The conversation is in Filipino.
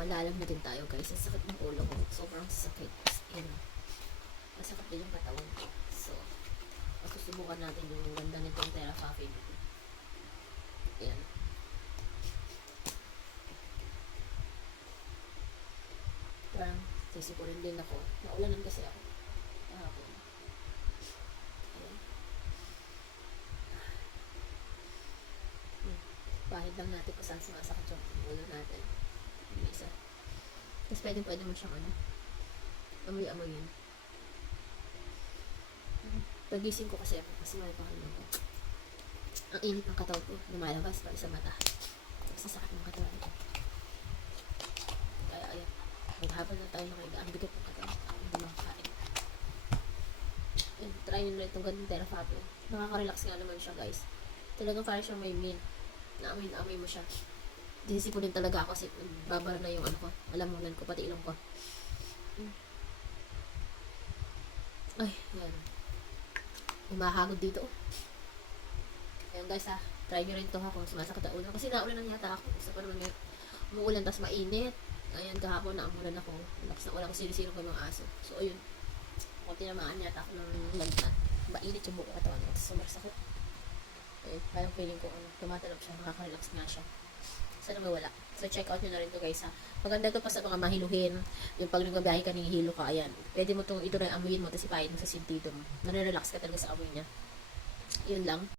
Malalam na din tayo guys. Ang sakit ng ulo ko. Sobrang sakit. In, masakit din yung katawan ko. So, masusubukan natin yung ganda nitong Terra Coffee. Ayan. Parang sisipurin din ako. Naulanan kasi ako. Kahapon. Ayan. Hmm. Bahid lang natin kung saan sumasakit yung ulo natin. Tapos pwede pwede mo siyang ano. Amoy-amoyin. Pagising ko kasi ako kasi may pakilang ko. Ang init ng katawan ko. Lumalabas pa sa mata. Tapos ang sakit ng katawan ko. Kaya ayan. Maghapon na tayo nakahiga. Ang bigat ng katawan. Hindi makakain. Ayan, try nyo na itong ganun Fabio. Nakaka-relax nga naman siya guys. Talagang parang siyang may mint. Naamoy na mo siya. Disisipo din talaga ako kasi babar na yung ano ko. Alamunan ko, pati ilong ko. Ay, yan. Umahagod dito. Ayan guys ha, try nyo rin to ha kung sumasakit ang ulo. Kasi naulan na yata ako. Gusto pa naman ngayon. Umuulan, tapos mainit. Ayan, kahapon naamulan ako. Lakas na ulan ko sinisiro ko mga aso. So, ayun. Kung tinamaan yata ako ng lantan. Mainit yung buko katawan ko. Tapos sumasakit. Ayun, parang feeling ko, ano, tumatalab siya. Nakaka-relax nga siya. Sana mawala. So, check out nyo na rin to guys ha. Maganda to pa sa mga mahiluhin. Yung pag nagbabiyahe ka, hilo ka, ayan. Pwede mo itong ito na amuyin mo, tapos ipayin mo sa sentido mo. Nare-relax ka talaga sa amoy niya. Yun lang.